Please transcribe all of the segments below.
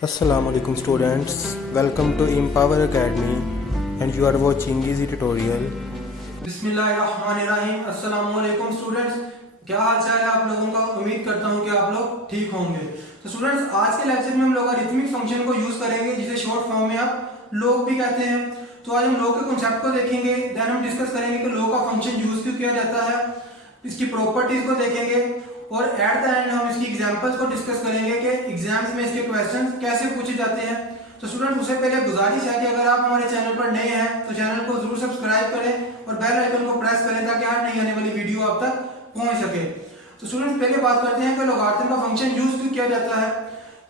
Assalamualaikum students, welcome to Empower Academy and you are watching easy tutorial. बिस्मिल्लाहिर्रहमानिर्रहीम। अस्सलाम वालेकुम students, क्या हाल चाल है आप लोगों का। उम्मीद करता हूँ कि आप लोग ठीक होंगे। तो स्टूडेंट्स, आज के लेक्चर में हम लोगारिथमिक फंक्शन को यूज करेंगे, जिसे शॉर्ट फॉर्म में आप लॉग भी कहते हैं। तो आज हम लॉग के कॉन्सेप्ट को देखेंगे, देन हम डिस्कस करेंगे कि लॉग का फंक्शन यूज क्यों किया जाता है, इसकी प्रॉपर्टीज को देखेंगे और एट द एंड हम इसकी एग्जांपल्स को डिस्कस करेंगे कि एग्जाम्स में इसके क्वेश्चंस कैसे पूछे जाते हैं। तो स्टूडेंट, उससे पहले गुजारिश है कि अगर आप हमारे चैनल पर नए हैं तो चैनल को जरूर सब्सक्राइब करें और बेल आइकन को प्रेस करें ताकि हर नई आने वाली वीडियो आप तक पहुंच सके। तो स्टूडेंट्स, पहले बात करते हैं कि लॉगरिथम का फंक्शन यूज क्यों किया जाता है।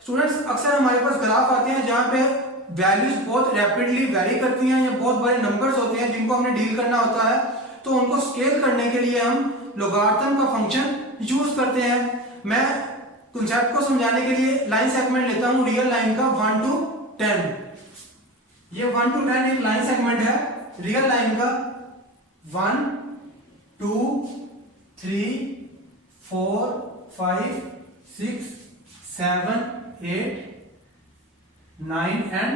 स्टूडेंट्स, अक्सर हमारे पास ग्राफ आते हैं जहां पे वैल्यूज बहुत रैपिडली वेरी करती हैं या बहुत बड़े नंबर्स होते हैं जिनको हमने डील करना होता है। तो उनको स्केल करने के लिए हम लॉगरिथम का फंक्शन यूज करते हैं। मैं कॉन्सेप्ट को समझाने के लिए लाइन सेगमेंट लेता हूं, रियल लाइन का 1 to 10। ये 1 to 10 एक लाइन सेगमेंट है रियल लाइन का। 1 2 3 4 5 6 7 8 9 एंड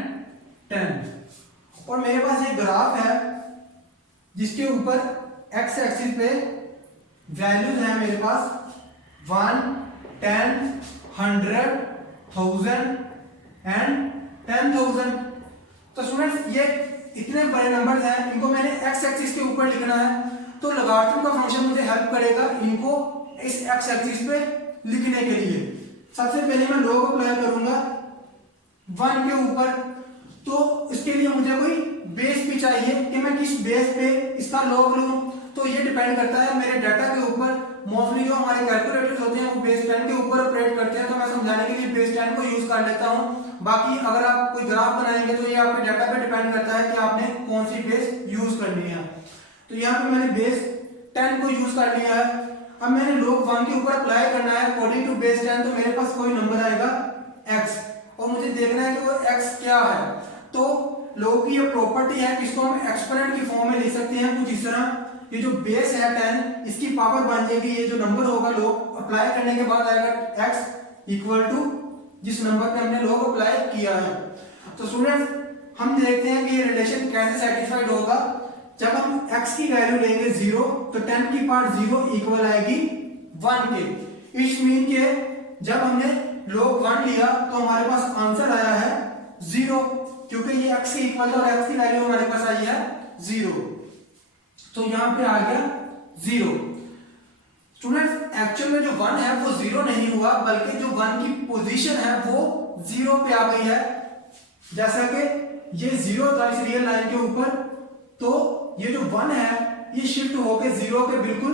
10। और मेरे पास एक ग्राफ है जिसके ऊपर एक्स एक्सिस पे वैल्यूज है मेरे पास 1 10 100 1000 एंड 10,000। तो स्टूडेंट्स, ये इतने बड़े नंबर्स हैं, इनको मैंने एक्स एक्सिस के ऊपर लिखना है। तो लॉगरिथम का फंक्शन मुझे हेल्प करेगा इनको इस एक्स एक्सिस पे लिखने के लिए। सबसे पहले मैं लॉग अप्लाई करूंगा 1 के ऊपर। तो इसके लिए मुझे कोई बेस भी चाहिए कि मैं किस बेस पे इसका लॉग लूं। तो ये डिपेंड करता है मेरे डाटा के ऊपर। मोस्टली जो हमारे कैलकुलेटर्स होते हैं वो बेस 10 के ऊपर ऑपरेट करते हैं, तो मैं समझाने के लिए बेस 10 को यूज कर लेता हूं। बाकी अगर आप कोई ग्राफ बनाएंगे तो ये आपके डाटा पे डिपेंड करता है कि आपने कौन सी बेस यूज करनी है। तो यहाँ पे मैंने बेस 10 को यूज कर लिया है। अब मैंने लॉग 1 के ऊपर अप्लाई करना है अकॉर्डिंग टू बेस 10। तो मेरे पास कोई नंबर आएगा x और मुझे देखना है कि वो x क्या है। तो लॉग की ये प्रॉपर्टी है कि इसको हम एक्सपोनेंट की फॉर्म में लिख सकते हैं कुछ इस तरह। ये जो बेस है 10, इसकी पावर बन जाएगी, ये जो नंबर होगा लॉग अप्लाई करने के बाद आएगा x इक्वल टू जिस नंबर पे हमने लॉग अप्लाई किया है। तो स्टूडेंट्स, हम देखते हैं कि ये रिलेशन कैसे सेटिस्फाइड होगा। जब हम x की वैल्यू लेंगे 0 तो 10 की पावर 0 इक्वल आएगी 1 के। इस मीन के जब हमने log 1 लिया तो हमारे पास आंसर आया है 0, क्योंकि ये x के इक्वल और x की वैल्यू हमारे पास आई है 0। तो यहां पे आ गया 0। स्टूडेंट्स, एक्चुअल में जो 1 है वो 0 नहीं हुआ, बल्कि जो 1 की पोजीशन है वो 0 पे आ गई है। जैसा कि ये 0 था इस रियल लाइन के ऊपर, तो ये जो 1 है ये शिफ्ट होके 0 के बिल्कुल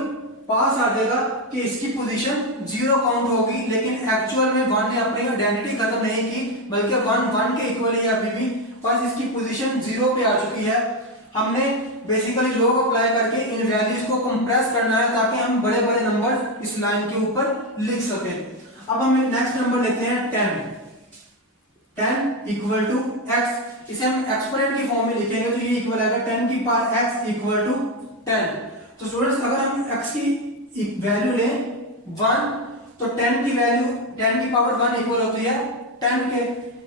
पास आ जाएगा कि इसकी पोजीशन 0 काउंट होगी। लेकिन एक्चुअल में 1 ने अपनी आइडेंटिटी खत्म नहीं की, बल्कि 1 के इक्वल ही अभी भी, बस इसकी पोजीशन 0 पे आ चुकी है। हमने बेसिकली लॉग अप्लाई करके इन वैल्यूज को कंप्रेस करना है ताकि हम बड़े बड़े नंबर इस लाइन के ऊपर लिख सकें। अब हम नेक्स्ट नंबर लेते हैं 10 इक्वल टू x। इसे हम एक्सपोनेंट की फॉर्म में लिखेंगे तो ये इक्वल आएगा 10 की पावर x इक्वल टू 10। तो स्टूडेंट्स, अगर हम x की वैल्यू लें 1 तो 10 की वैल्यू 10 की पावर 1 इक्वल होती है 10 के।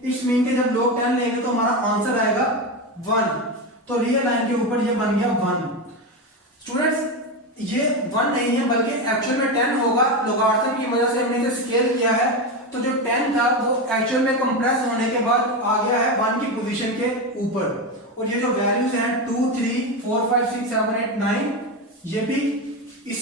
इस मीन के जब log 10 लेंगे तो हमारा आंसर आएगा 1। तो रियल लाइन के ऊपर ये बन गया 1। स्टूडेंट्स, ये 1 नहीं है बल्कि एक्चुअल में 10 होगा। लॉगरिथम की वजह से हमने इसे स्केल किया है, तो जो 10 था वो एक्चुअल में कंप्रेस होने के बाद आ गया है 1 की पोजीशन के ऊपर। और ये जो वैल्यूज हैं 2 3 4 5 6 7 8 9, ये भी इस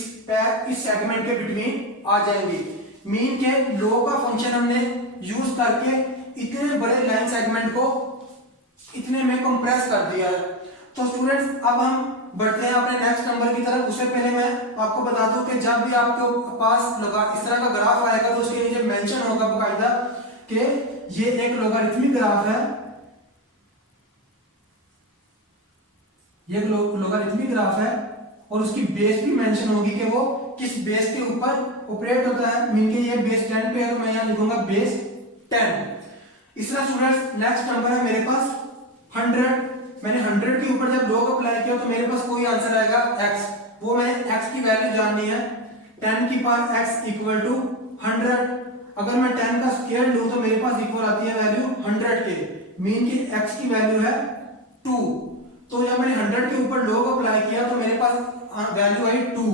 सेगमेंट के बिटवीन आ जाएंगे। मीन के लॉग का फंक्शन हमने यूज करके इतने बड़े लाइन सेगमेंट को इतने में कंप्रेस कर दिया है। तो स्टूडेंट्स, अब हम बढ़ते हैं अपने नेक्स्ट नंबर की तरफ। उससे पहले मैं आपको बता दूं कि जब भी आपके पास इस तरह का ग्राफ आएगा तो उसके नीचे मेंशन होगा बकायदा कि ये एक लॉगरिथमिक ग्राफ है। ये लॉगरिथमिक ग्राफ है और उसकी बेस भी मेंशन होगी कि वो किस बेस के ऊपर ऑपरेट होता है। मीन के ये बेस 10 पे है तो मैं यहां लिखूंगा बेस 10। इस तरह स्टूडेंट्स, नेक्स्ट नंबर है मेरे पास 100। मैंने 100 के ऊपर जब लॉग अप्लाई किया तो मेरे पास कोई आंसर आएगा x। वो मैंने x की वैल्यू जाननी है। 10 की पावर x इक्वल टू 100। अगर मैं 10 का स्क्वायर लूं तो मेरे पास इक्वल आती है वैल्यू मीन की x की वैल्यू है 2। तो जब मैंने 100 के ऊपर log अप्लाई किया तो मेरे पास वैल्यू आई 2।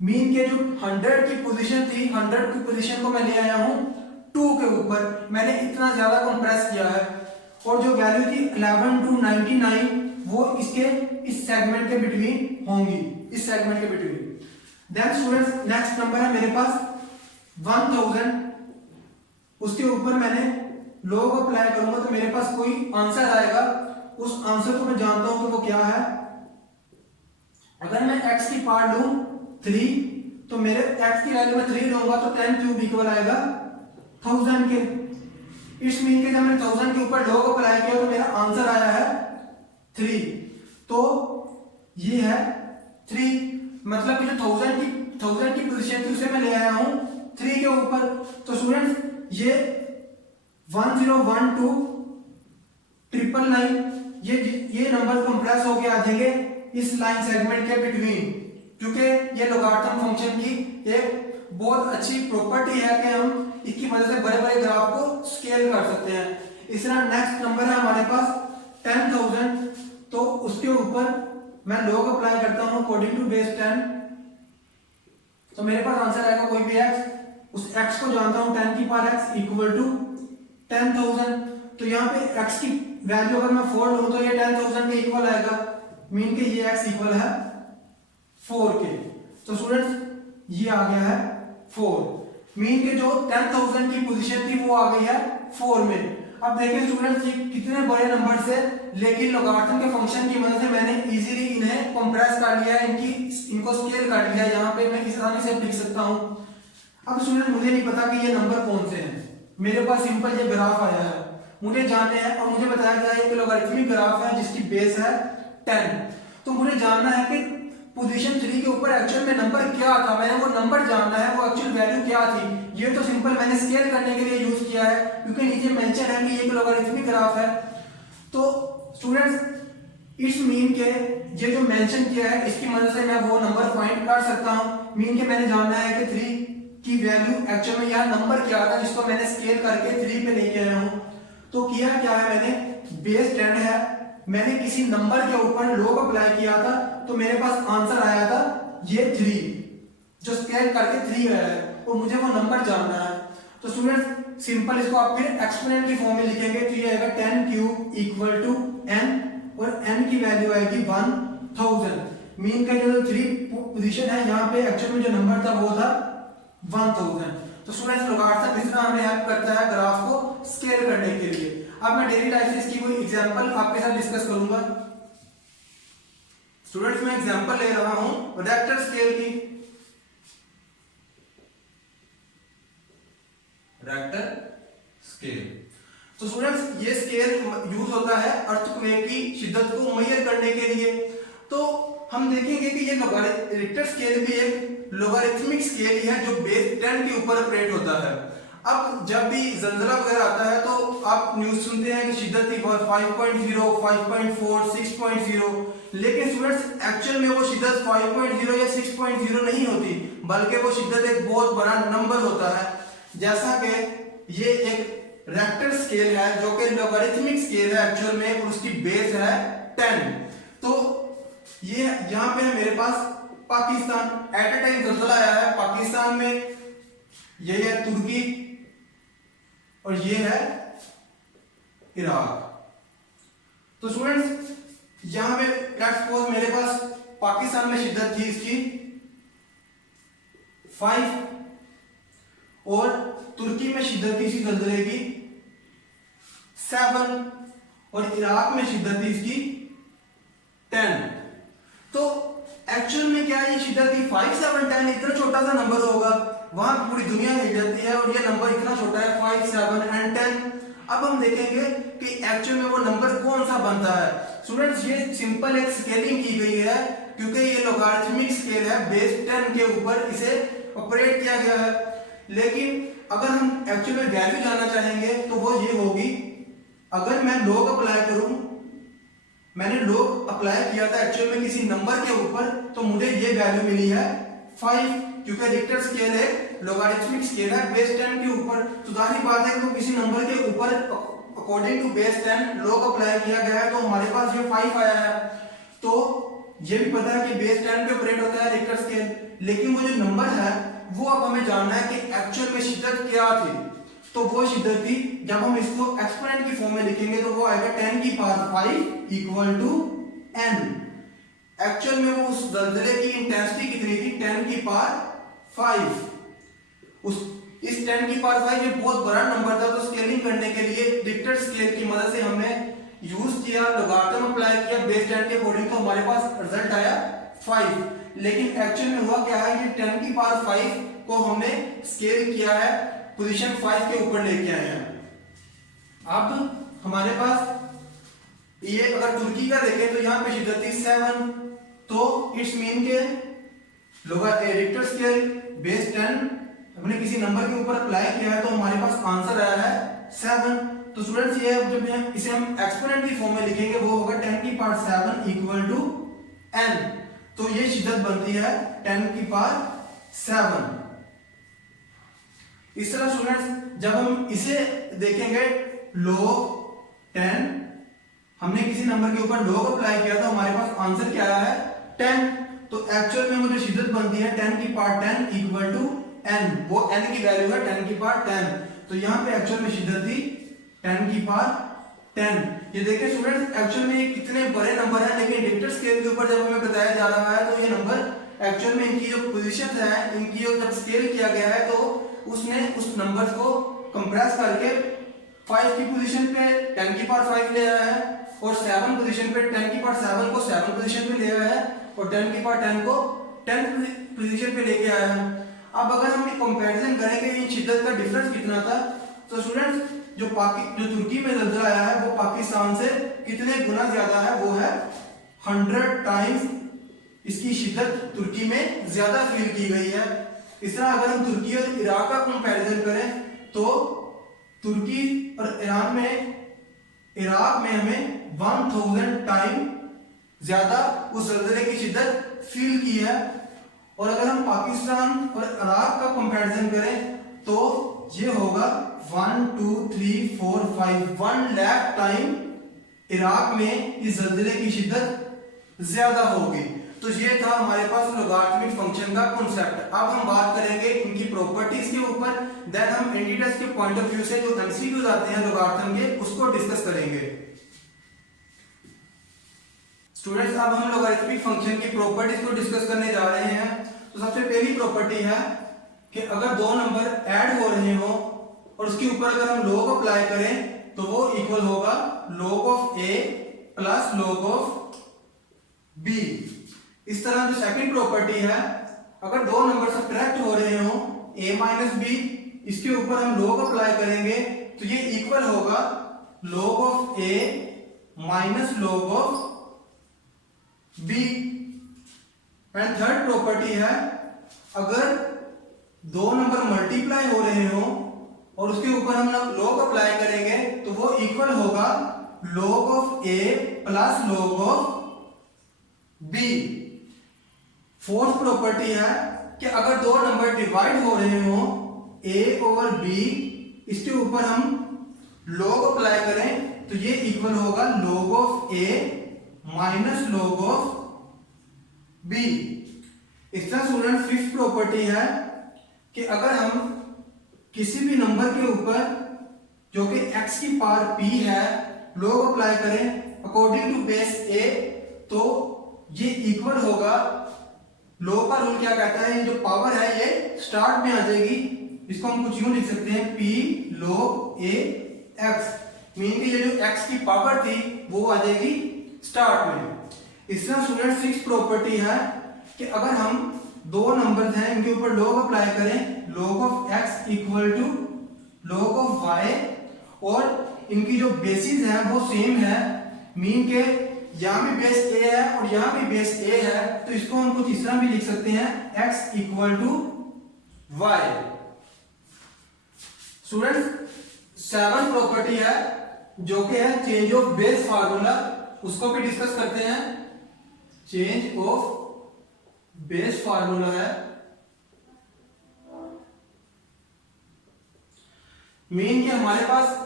मीन के जो 100 की पोजीशन थी, 100 की पोजीशन को मैं ले आया हूं 2 के ऊपर, मैंने इतना ज्यादा कंप्रेस किया है। और जो वैल्यू थी 11 to 99 वो इसके इस सेगमेंट के बिटवीन होंगी, इस सेगमेंट के between. Then students next number है मेरे पास 1000, उसके ऊपर मैंने log अप्लाई करूंगा तो मेरे पास कोई आंसर आएगा। उस आंसर को मैं जानता हूं कि वो क्या है। अगर मैं x की पार्ट लूं 3 तो मेरे x की वैल्यू में 3 लूंगा तो 10 क्यूब इक्वल आएगा 1000 के। इस मीन के जब मैंने 1000 के ऊपर log अप्लाई किया तो मेरा आंसर आया है 3। तो ये है 3, मतलब कि जो 1000 की पोजीशन थी उसे मैं ले आया हूं 3 के ऊपर। तो स्टूडेंट्स ये 1012 999 ये नंबर कंप्रेस होके आ जाएंगे इस लाइन सेगमेंट के बिटवीन, क्योंकि ये लोगारिथम फंक्शन की एक बहुत अच्छी प्रॉपर्टी है कि हम इसकी मदद से बड़े बड़े ग्राफ को स्केल कर सकते हैं। इस तरह नेक्स्ट नंबर है हमारे पास 10,000, तो उसके ऊपर मैं log अप्लाई करता हूं अकॉर्डिंग टू बेस 10, तो मेरे पास आंसर आएगा कोई भी x, उस x को जानता हूं 10 की पावर x इक्वल टू 10,000। तो यहाँ पे x की वैल्यू अगर मैं 4 लूं तो ये 10,000 के इक्वल आएगा, मीन के ये x इक्वल है 4 के। तो स्टूडेंट्स ये आ गया है 4, मीन के जो 10,000 की पोजीशन थी वो आ गई है 4 में। अब देखिए स्टूडेंट्स ये कितने बड़े नंबर से, लेकिन लोगारिथम के फंक्शन की मदद से मैंने इजीली इन्हें कंप्रेस कर लिया है, इनको स्केल कर लिया है। यहाँ पे मैं आसानी से लिख सकता हूँ। अब स्टूडेंट मुझे नहीं पता कि ये नंबर कौन से हैं, मेरे पास सिंपल ये ग्राफ आया है, मुझे जानने हैं और मुझे बताया गया है कि लोगारिथमिक ग्राफ है जिसकी बेस है 10। तो मुझे जानना है कि पोजीशन 3 के ऊपर एक्चुअल में नंबर क्या था, मैंने वो नंबर जानना है, वो एक्चुअल वैल्यू क्या थी। ये तो सिंपल मैंने स्केल करने के लिए यूज किया है, क्योंकि नीचे मेंशन है कि ये एक लोगारिथमिक ग्राफ है। तो स्टूडेंट्स इस मीन के ये जो मेंशन किया है इसकी मदद से मैं वो नंबर फाइंड कर सकता हूं। मीन के मैंने जानना है कि 3 की वैल्यू एक्चुअल में यहाँ नंबर क्या था जिसको मैंने स्केल करके 3 पे लेके आया हूं। तो किया क्या है मैंने, बेस 10 है, मैंने किसी नंबर के ऊपर log अप्लाई किया था तो मेरे पास आंसर आया था ये 3, जो स्केल करके 3 आया है और मुझे वो नंबर जानना है। तो स्टूडेंट्स सिंपल इसको आप फिर एक्सपोनेंट की फॉर्म में लिखेंगे तो ये आएगा 10 क्यूब इक्वल टू n, और n की वैल्यू आएगी 1000। मीन का जो 3 पोजीशन है यहाँ पे एक्चुअल में जो नंबर था वो था 1000। तो स्टूडेंट्स लोगारिथम इस तरह हमें हेल्प करता है ग्राफ को स्केल करने के लिए। अब मैं डेली लाइफ से इसकी कोई एग्जांपल आपके साथ डिस्कस करूंगा। स्टूडेंट्स मैं एग्जांपल ले रहा हूं वेक्टर स्केल की, वेक्टर स्केल। तो स्टूडेंट्स ये स्केल यूज होता है अर्थक्वेक की शिद्दत को मेजर करने के लिए। तो हम देखेंगे कि ये रिक्टर स्केल भी एक लोगारिथमिक स्केल ही है जो बेस 10 के ऊपर ऑपरेट होता है। अब जब भी जलजला वगैरह आता है तो आप न्यूज सुनते हैं कि शिद्दत थी 5.0, 5.4, 6.0, लेकिन स्टूडेंट्स एक्चुअल में वो शिद्दत 5.0 या 6.0 नहीं होती, बल्कि वो शिद्दत एक बहुत बड़ा नंबर होता है। जैसा कि ये एक रेक्टर स्केल है जो कि लोगारिथमिक स्केल है एक्चुअल में, और उसकी बेस है 10। तो ये यहाँ पे है मेरे पास पाकिस्तान, एट ए टाइम जलजला आया है पाकिस्तान में, ये है तुर्की और ये है इराक। तो स्टूडेंट्स यहां पे लेट्स सपोज मेरे पास पाकिस्तान में शिद्दत थी इसकी 5 और तुर्की में शिद्दत थी इसी जलजले की 7 और इराक में शिद्दत थी इसकी 10। तो एक्चुअल में क्या ये शिद्दत थी 5, 7, 10, इतना छोटा सा नंबर होगा, वहां पूरी दुनिया हिल जाती है और ये नंबर इतना छोटा है 5, 7 एंड 10। अब हम देखेंगे कि एक्चुअल में वो नंबर कौन सा बनता है। स्टूडेंट्स ये सिंपल एक स्केलिंग की गई है क्योंकि ये लोगारिथमिक स्केल है, बेस 10 के ऊपर इसे ऑपरेट किया गया है। लेकिन अगर हम एक्चुअल में वैल्यू जानना चाहेंगे तो वो ये होगी, अगर मैं log अप्लाई करूं, मैंने log अप्लाई किया था एक्चुअल में किसी नंबर के ऊपर, तो मुझे ये वैल्यू मिली है 5, क्योंकि रिक्टर स्केल है लोगारिथमिक स्केल है बेस 10 के ऊपर। तो जाहिर बात है कि किसी नंबर के ऊपर according to base 10 log apply किया गया है, तो हमारे पास ये 5 आया है। तो ये भी पता है कि बेस 10 पे ऑपरेट होता है रिक्टर स्केल, लेकिन वो जो नंबर है वो अब हमें जानना है कि एक्चुअल में शिद्दत क्या थी। तो वो शिद्दत थी, जब हम इसको एक्सपोनेंट की फॉर्म में लिखेंगे तो वो आएगा 10 की power 5 equal to n। Actual में वो उस जलजले की इंटेंसिटी कितनी थी, 10 की पावर 5। इस 10 की पावर 5 ये बहुत बड़ा नंबर था, तो स्केलिंग करने के लिए रिक्टर स्केल की मदद से हमने यूज किया, लॉगरिथम अप्लाई किया बेस 10 के अकॉर्डिंग, तो हमारे पास रिजल्ट आया 5। लेकिन एक्चुअल में हुआ क्या है, ये 10 की पावर 5 को हमने स्केल किया है, पोजीशन 5 के ऊपर लेके आए हैं। अब हमारे पास ये अगर तुर्की का देखें तो यहाँ पे शिद्दत थी 7, तो इट्स मीन के रिक्टर स्केल बेस 10 हमने किसी नंबर के ऊपर अप्लाई किया है, तो हमारे पास आंसर आया है 7। तो स्टूडेंट्स ये जब इसे हम एक्सपोनेंट की फॉर्म में लिखेंगे वो होगा 10 की पावर 7 इक्वल टू n। तो ये शिद्दत बनती है 10 की पावर 7। इस तरह स्टूडेंट्स जब हम इसे देखेंगे log 10, हमने किसी नंबर के ऊपर log अप्लाई किया तो हमारे पास आंसर क्या आया है 10। तो एक्चुअल में मुझे शिद्दत बनती है 10 की पावर 10 इक्वल टू n। वो n की वैल्यू है 10 की पावर 10, तो यहाँ पे एक्चुअल में शिद्दत थी 10 की पावर 10। ये देखिए स्टूडेंट्स एक्चुअल में ये कितने बड़े नंबर है, लेकिन रिक्टर स्केल के ऊपर जब हमें बताया जा रहा है तो ये नंबर एक्चुअल में इनकी जो पोजीशन है, इनकी जो जब स्केल किया गया है तो उसने उस नंबर को कंप्रेस करके 5 की पोजीशन पे 10 की पावर 5 ले आया है, और 7 पोजीशन पे 10 की पावर 7 को 7 पोजीशन पे ले आया है, और 10 की पावर 10 को 10 पोजीशन पे लेके आया है। अब अगर हम कंपैरिजन करेंगे इन शिद्दत का डिफरेंस कितना था, तो स्टूडेंट्स जो तुर्की में जलजला आया है वो पाकिस्तान से कितने गुना ज्यादा है, वो है 100 टाइम्स इसकी शिद्दत तुर्की में ज्यादा फील की गई है। इस तरह अगर हम तुर्की और इराक का कंपैरिजन करें तो तुर्की और इराक में हमें 1000 टाइम ज्यादा उस जलजले की शिद्दत फील की है। और अगर हम पाकिस्तान और इराक का कंपैरिजन करें तो ये होगा 1 2 3 4 5 1 लाख टाइम इराक में इस जलजले की शिद्दत ज्यादा होगी। तो ये था हमारे पास लॉगरिथमिक फंक्शन का कॉन्सेप्ट। अब हम बात करेंगे इनकी प्रॉपर्टीज के ऊपर, देन हम एंटी टेस्ट के पॉइंट ऑफ व्यू से जो एमसीक्यूज आते हैं लॉगरिथम के उसको डिस्कस करेंगे। स्टूडेंट्स अब हम लॉगरिथमिक फंक्शन की प्रॉपर्टीज को डिस्कस करने जा रहे हैं। तो सबसे पहली प्रॉपर्टी है कि अगर दो नंबर ऐड हो रहे हो और उसके ऊपर अगर हम log अप्लाई करें तो वो इक्वल होगा log of a plus log of b। इस तरह जो सेकंड प्रॉपर्टी है, अगर दो नंबर सब्ट्रैक्ट हो रहे हो a माइनस b, इसके ऊपर हम log अप्लाई करेंगे तो ये इक्वल होगा log of a minus log of b। And third property है, अगर दो नंबर मल्टीप्लाई हो रहे हो और उसके ऊपर हम log अप्लाई करेंगे तो वो इक्वल होगा log of a plus log of b। Fourth property है कि अगर दो नंबर डिवाइड हो रहे हो a ओवर b, इसके ऊपर हम log अप्लाई करें तो ये इक्वल होगा log of a minus log of b। इस तरह स्टूडेंट फिफ्थ प्रॉपर्टी है कि अगर हम किसी भी नंबर के ऊपर जो कि x की पावर p है log अप्लाई करें अकॉर्डिंग टू बेस a, तो ये इक्वल होगा, log का रूल क्या कहता है, जो पावर है ये स्टार्ट में आ जाएगी, इसको हम कुछ यूं लिख सकते हैं p log a x, mean कि ये जो x की पावर थी वो आ जाएगी स्टार्ट में। इस तरह स्टूडेंट सिक्स प्रॉपर्टी है कि अगर हम दो नंबर्स हैं इनके ऊपर log अप्लाई करें log of x equal to log of y, और इनकी जो बेसिस है वो सेम है, मीन के यहाँ भी बेस a है और यहाँ भी बेस a है, तो इसको हम कुछ इस तरह भी लिख सकते हैं x equal to y। Students seven property है जो कि है चेंज ऑफ बेस फार्मूला, उसको भी डिस्कस करते हैं। चेंज ऑफ बेस फार्मूला है, मीन कि हमारे पास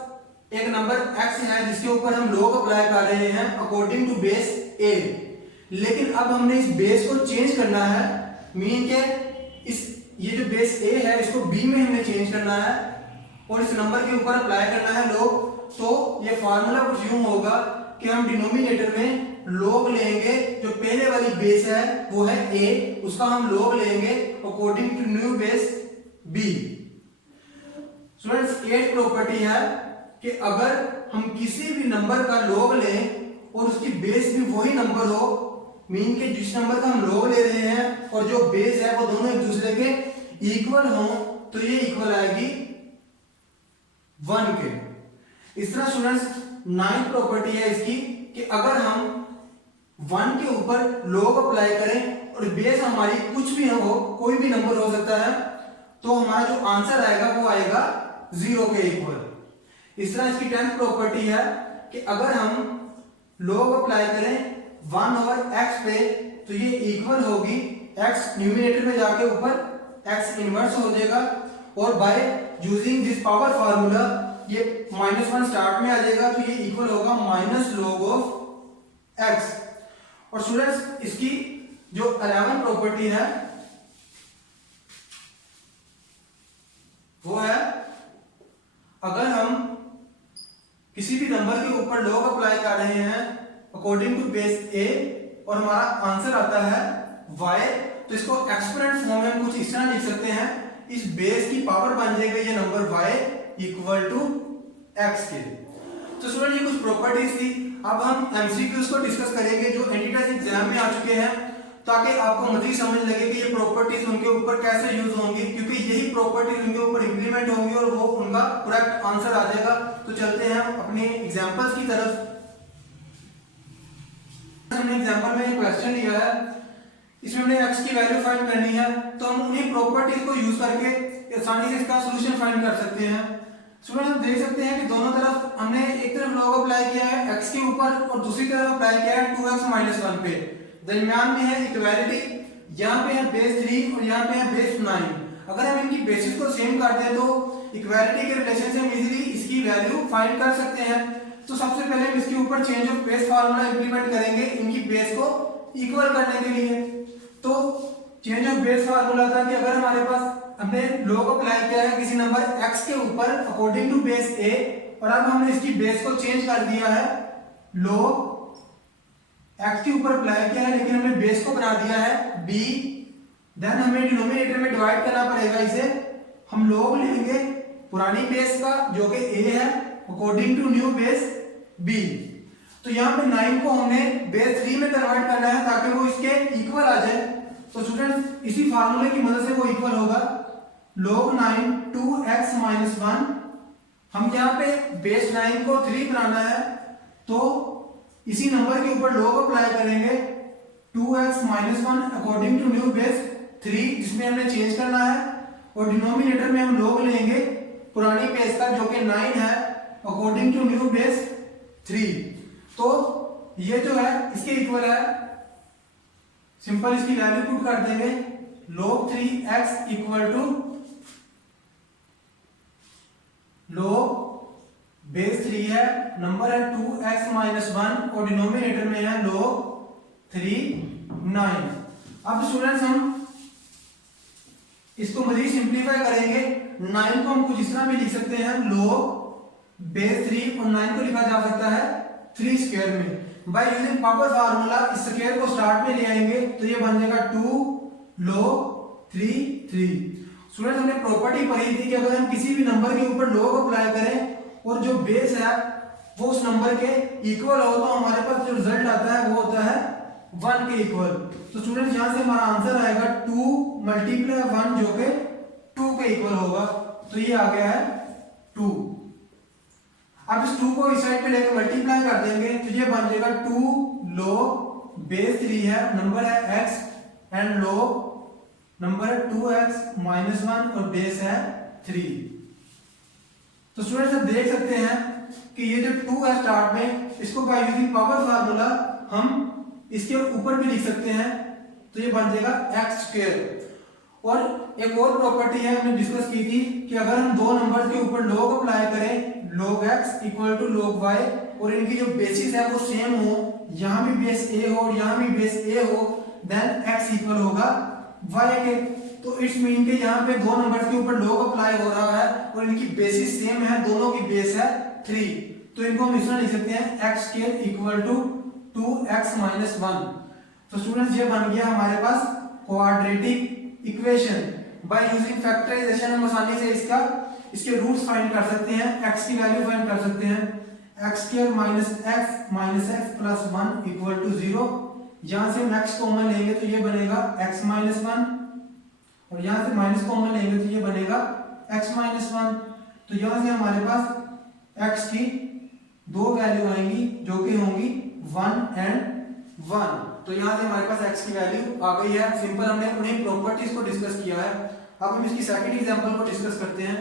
एक नंबर x है जिसके ऊपर हम log अप्लाई कर रहे हैं अकॉर्डिंग टू बेस a, लेकिन अब हमने इस बेस को चेंज करना है, मीन के इस ये जो बेस a है इसको b में हमने चेंज करना है और इस नंबर के ऊपर अप्लाई करना है log। तो ये फार्मूला कुछ यूं होगा कि हम डिनोमिनेटर में log लेंगे, जो पहले वाली बेस है वो है a, उसका हम log लेंगे according to new base b। Students एक प्रॉपर्टी है कि अगर हम किसी भी नंबर का log लें और उसकी बेस भी वही नंबर हो, मीन के जिस नंबर का हम log ले रहे हैं और जो बेस है वो दोनों एक दूसरे के इक्वल हो, तो ये इक्वल आएगी 1 के। इस तरह स्टूडेंट्स 9th प्रॉपर्टी है इसकी कि अगर हम 1 के ऊपर log अप्लाई करें और बेस हमारी कुछ भी हो, कोई भी नंबर हो सकता है, तो हमारा जो आंसर आएगा वो आएगा 0 के इक्वल। इस तरह इसकी 10th प्रॉपर्टी है कि अगर हम log अप्लाई करें 1 ओवर x पे, तो ये इक्वल होगी x न्यूमरेटर में जाके ऊपर x इनवर्स हो जाएगा और by using this power formula ये -1 स्टार्ट में आ जाएगा, तो ये इक्वल होगा -log ऑफ x। और स्टूडेंट्स इसकी जो 11 प्रॉपर्टी है वो है अगर हम किसी भी नंबर के ऊपर log अप्लाई कर रहे हैं अकॉर्डिंग टू बेस a और हमारा आंसर आता है y, तो इसको एक्सपोनेंट फॉर्म में हम कुछ इस तरह लिख सकते हैं, इस बेस की पावर बन जाएगा ये number y equal to x के। तो स्टूडेंट ये कुछ प्रॉपर्टीज थी। अब हम एमसीक्यूज को डिस्कस करेंगे जो एंटीटेस एग्जाम में आ चुके हैं, ताकि आपको मजीद समझ लगे कि ये प्रॉपर्टीज उनके ऊपर कैसे यूज होंगी, क्योंकि यही प्रॉपर्टीज उनके ऊपर इंप्लीमेंट होंगी और वो उनका करेक्ट आंसर आ जाएगा। तो चलते हैं अपने एग्जांपल्स की तरफ। हमने एग्जांपल में एक क्वेश्चन लिया है, इसमें हमने x की वैल्यू फाइंड करनी है, तो हम उन्हीं प्रॉपर्टीज को यूज करके आसानी से इसका सॉल्यूशन फाइंड कर सकते हैं। स्टूडेंट हम देख सकते हैं कि दोनों तरफ हमने एक तरफ log अप्लाई किया है x के ऊपर और दूसरी तरफ अप्लाई किया है 2x - 1 पे, दरमियान में है इक्वालिटी, यहाँ पे है बेस 3 और यहाँ पे है बेस 9। अगर हम इनकी बेसिस को सेम कर दें तो इक्वालिटी के रिलेशन से हम इजीली इसकी वैल्यू फाइंड कर सकते हैं। तो सबसे पहले हम इसके ऊपर change of base formula implement करेंगे इनकी बेस को इक्वल करने के लिए। तो चेंज ऑफ बेस फार्मूला था कि अगर हमारे पास हमने log अप्लाई किया है किसी नंबर x के ऊपर अकॉर्डिंग टू बेस a और अब हमने इसकी बेस को चेंज कर दिया है, log x के ऊपर अप्लाई किया है लेकिन हमने बेस को बना दिया है b, देन हमें डिनोमिनेटर में डिवाइड करना पड़ेगा इसे। हम log लेंगे पुरानी बेस का जो कि a है according to new base b। तो यहाँ पे 9 को हमने बेस 3 में कन्वर्ट करना है ताकि वो इसके इक्वल आ जाए। तो स्टूडेंट्स इसी फार्मूले की मदद से वो इक्वल होगा log 9 2x - 1। हम यहाँ पे बेस 9 को 3 बनाना है, तो इसी नंबर के ऊपर log अप्लाई करेंगे 2x - 1 according to new base 3, जिसमें हमने चेंज करना है, और डिनोमिनेटर में हम log लेंगे पुरानी बेस का जो कि 9 है अकॉर्डिंग टू न्यू बेस 3। तो ये जो है इसके इक्वल है, सिंपल इसकी वैल्यू पुट कर देंगे log 3x equal to log base 3 है, नंबर है 2x - 1 और डिनोमिनेटर में है log 3 9। अब स्टूडेंट्स हम इसको मजीद सिंप्लीफाई करेंगे, 9 को हम कुछ इस तरह भी लिख सकते हैं log बेस 3 और 9 को लिखा जा सकता है 3 स्क्वायर में। बाय यूजिंग पावर फार्मूला इस स्क्वायर को स्टार्ट में ले आएंगे तो ये बन जाएगा 2 log 3 3। स्टूडेंट्स हमने प्रॉपर्टी पढ़ी थी कि अगर हम किसी भी नंबर के ऊपर log अप्लाई करें और जो बेस है वो उस नंबर के इक्वल हो, तो हमारे पास जो रिजल्ट आता है वो होता है 1 के इक्वल। तो स्टूडेंट्स यहाँ से हमारा आंसर आएगा 2 × 1 जो कि 2 के इक्वल होगा, तो ये आ गया है 2। अब इस 2 को इस साइड पे लेकर मल्टीप्लाई कर देंगे तो ये बन जाएगा 2 log बेस 3 है, नंबर है x एंड log नंबर है 2x - 1 और बेस है 3। तो स्टूडेंट्स आप देख सकते हैं कि ये जो 2 है स्टार्ट में, इसको बाय यूजिंग पावर फार्मूला हम इसके ऊपर भी लिख सकते हैं, तो ये बन जाएगा x स्क्वायर। और एक और प्रॉपर्टी है हमने डिस्कस की थी कि अगर हम दो नंबर्स के ऊपर log अप्लाई करें, log x equal to log y, और इनकी जो बेसिस है वो सेम हो, यहाँ भी बेस a हो और यहाँ भी बेस a हो, देन x इक्वल होगा y के। तो इट्स मीन के यहाँ पे दो नंबर्स के ऊपर log अप्लाई हो रहा है और इनकी बेसिस सेम है, दोनों की बेस है 3, तो इनको हम इस तरह लिख सकते हैं x square equal to 2x minus 1। तो स्टूडेंट्स ये बन गया हमारे पास quadratic equation. By using factorisation हम आसानी से इसके रूट्स फाइंड कर सकते हैं, x की वैल्यू फाइंड कर सकते हैं। x square minus x plus 1 equal to 0। यहाँ से हम x कॉमन लेंगे तो ये बनेगा x माइनस 1, और यहाँ से माइनस कॉमन लेंगे तो ये बनेगा x माइनस 1। तो यहाँ से हमारे पास x की दो वैल्यू आएंगी जो कि होंगी 1 एंड 1। तो यहाँ से हमारे पास x की वैल्यू आ गई है। सिंपल हमने उन्हीं प्रॉपर्टीज को डिस्कस किया है। अब हम इसकी सेकंड एग्जांपल को डिस्कस करते हैं।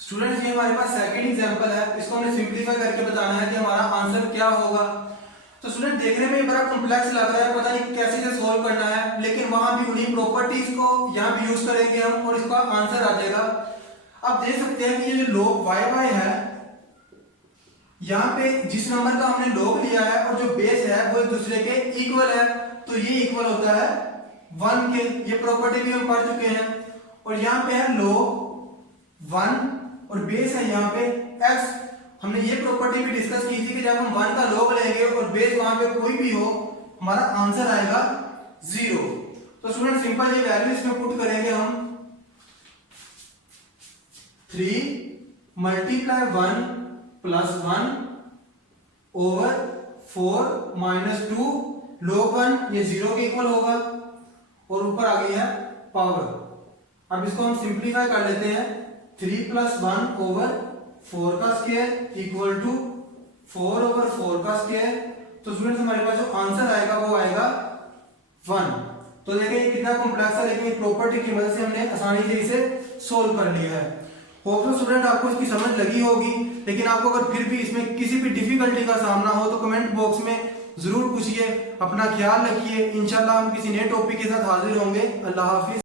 स्टूडेंट्स ये हमारे पास सेकंड एग्जांपल है, इसको हमने सिंपलीफाई करके बताना है कि हमारा आंसर क्या होगा। तो स्टूडेंट देखने में बड़ा कॉम्प्लेक्स लग रहा है, पता नहीं कैसे से सॉल्व करना है, लेकिन वहां भी उन्हीं प्रॉपर्टीज को यहाँ भी यूज करेंगे हम और इसका आंसर आ जाएगा। आप देख सकते हैं कि ये जो log y है, यहाँ पे जिस नंबर का हमने log लिया है और जो बेस है वो एक दूसरे के इक्वल है, तो ये इक्वल होता है 1 के। ये प्रॉपर्टी भी हम पढ़ चुके हैं। और यहाँ पे है log 1 और बेस है यहाँ पे x। हमने ये प्रॉपर्टी भी डिस्कस की थी कि जब हम 1 का log लेंगे और बेस वहां पे कोई भी हो, हमारा आंसर आएगा 0। तो स्टूडेंट सिंपल ये वैल्यू इसमें पुट करेंगे हम 3 multiply 1 plus 1 over 4 minus 2 log 1 ये 0 के इक्वल होगा और ऊपर आ गई है पावर। अब इसको हम सिंप्लीफाई कर लेते हैं। 3 प्लस 1 ओवर 4 का स्क्वायर इक्वल टू 4 ओवर 4 का स्क्वायर। तो स्टूडेंट्स हमारे पास जो आंसर आएगा वो आएगा 1। तो देखिए कितना कॉम्प्लेक्स है, लेकिन प्रॉपर्टी की मदद से हमने आसानी से इसे सोल्व कर लिया है। होप तो स्टूडेंट आपको इसकी समझ लगी होगी, लेकिन आपको अगर फिर भी इसमें किसी भी डिफिकल्टी का सामना हो तो कमेंट बॉक्स में जरूर पूछिए। अपना ख्याल रखिए। इंशाल्लाह हम किसी नए टॉपिक के साथ हाजिर होंगे। अल्लाह हाफिज।